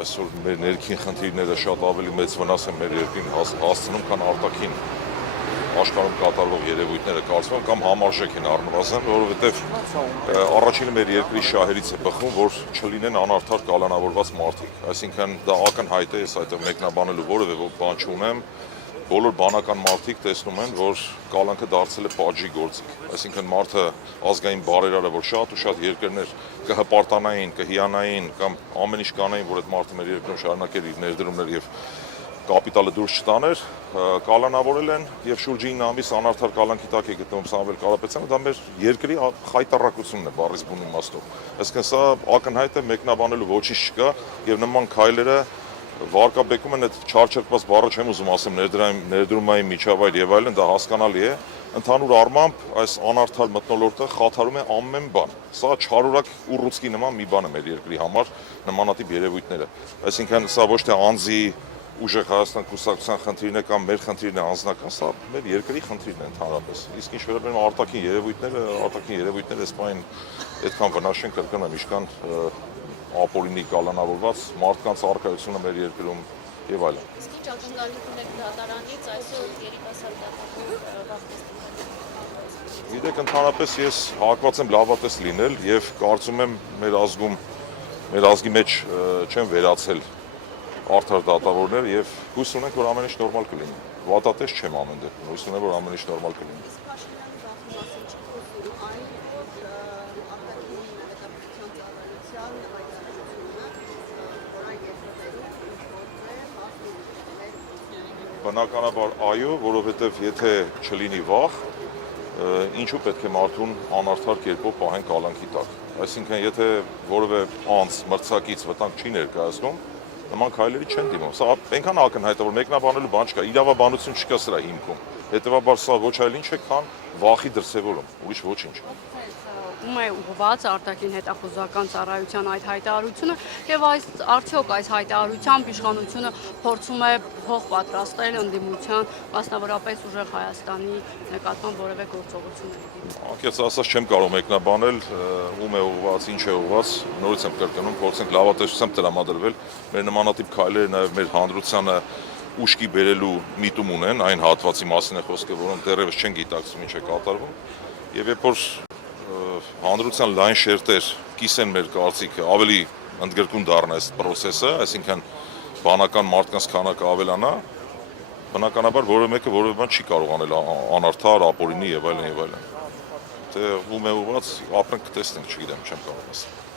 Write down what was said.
այսօր մեր ներքին խնդիրները շատ ավելի մեծ վնաս են մեր երկրին հասցնում, քան արտաքին աշխարհում կատարվող երևույթները կարծում կամ համարժեք են առնվազն, որովհետև առաջինը մեր երկրի շահերից է բխում, որ չլինեն անարդար կալանավորված մարդիկ։ Այսինքն դա ակնհայտ է, ես այդտեղ մեկնաբանելու որևէ բան չունեմ, բոլոր բանական մարդիկ տեսնում են, որ կալանքը դարձել է պատժի գործիք։ Այսինքն մարդը ազգային բարերարը, որ շատ ու շատ երկրներ կհպարտանային, կհիանային կամ ամեն ինչ կանային, որ այդ մարդը մեր երկրում շարունակեր իր ներդրումները եւ կապիտալը դուրս չտաներ, կալանավորել են եւ շուրջ 9 ամիս անարդար կալանքի տակ է գտնվում Սամվել Կարապետյանը, դա մեր երկրի խայտառակությունն է բառից բուն իմաստով։ Այսինքն սա ակնհայտ է, մեկնաբանելու ոչինչ չկա եւ նման քայլերը վարկաբեկում են այդ չարչրկված բառը չեմ ուզում ասեմ ներդրումային միջավայր եւ այլն, դա հասկանալի է։ Ընդհանուր առմամբ այս անարդար մթնոլորտը խաթարում է ամեն բան։ Սա չարորակ ուռուցքի նման մի բան է մեր երկրի համար նմանատիպ երևույթները։ Այսինքն սա ոչ թե անձի ուժեղ Հայաստան կուսակցության խնդիրն է կամ մեր խնդիրն է անձնական, սա մեր երկրի խնդիրն է ընդհանրապես։ Իսկ ինչ վերաբերում է արտաքին երևույթները այս բանին այդքան վնաս չեն կրկնեմ, ինչքան ապօրինի կալանավորված մարդկանց առկայությունը մեր երկրում եւ այլն։ Իսկ ինչ ակնկալիք ունեք դատարանից այսօր երիտասարդական վախտեստ։ Գիտեք, ընդհանրապես ես հակված եմ լավատես լինել եւ կարծում եմ մեր ազգի մեջ չեն վերացել արդար դատավորներ եւ հույս ունենք, որ ամեն ինչ նորմալ կլինի։ Վատատես չեմ ամեն դեպքում, հույս ունեմ, որ ամեն ինչ նորմալ կլինի։ Բնականաբար այո, որովհետև եթե չլինի վախ, ինչու պետք է մարդուն անարդար կերպով պահեն կալանքի տակ։ Այսինքն, եթե որևէ անձ մրցակից վտանգ չի ներկայացնում, նման քայլերի չեն դիմում։ Սա այնքան ակնհայտ է, որ մեկնաբանելու բան չկա, իրավաբանություն չկա սրա հիմքում։ Հետևաբար սա ոչ այլ ինչ է, քան վախի դրսևորում, ուրիշ ոչինչ։ Ում է ուղղված արտաքին հետախուզական ծառայության այդ հայտարարությունը եւ արդյոք այս հայտարարությամբ իշխանությունը փորձում է փող պատրաստել ընդդիմության, մասնավորապես ուժեղ Հայաստանի նկատմամբ որևէ գործողություն։ Անկեղծ ասած չեմ կարող մեկնաբանել, ում է ուղղված, ինչ է ուղղված, նորից եմ կրկնում, փորձենք լավատեսությամբ տրամադրվել։ Մեր նմանատիպ քայլերը նաեւ մեր հանրությանը ուշքի բերելու միտում ունեն, այն հատվածի մասին է խոսքը, որոնք դեռևս չեն գիտակցում ինչ է կատարվում, եւ երբ որ հանրության լայն շերտեր կիսեն մեր կարծիքը, ավելի ընդգրկուն դառնա այս process-ը, այսինքն բանական մարդկանց քանակը ավելանա, բնականաբար որևէ մեկը որևէ բան չի կարող անել անարդար, ապօրինի եւ այլն եւ այլն։ Թե ում է ուղղված, ապրենք կտեսնենք, չգիտեմ, չեմ կարող ասել։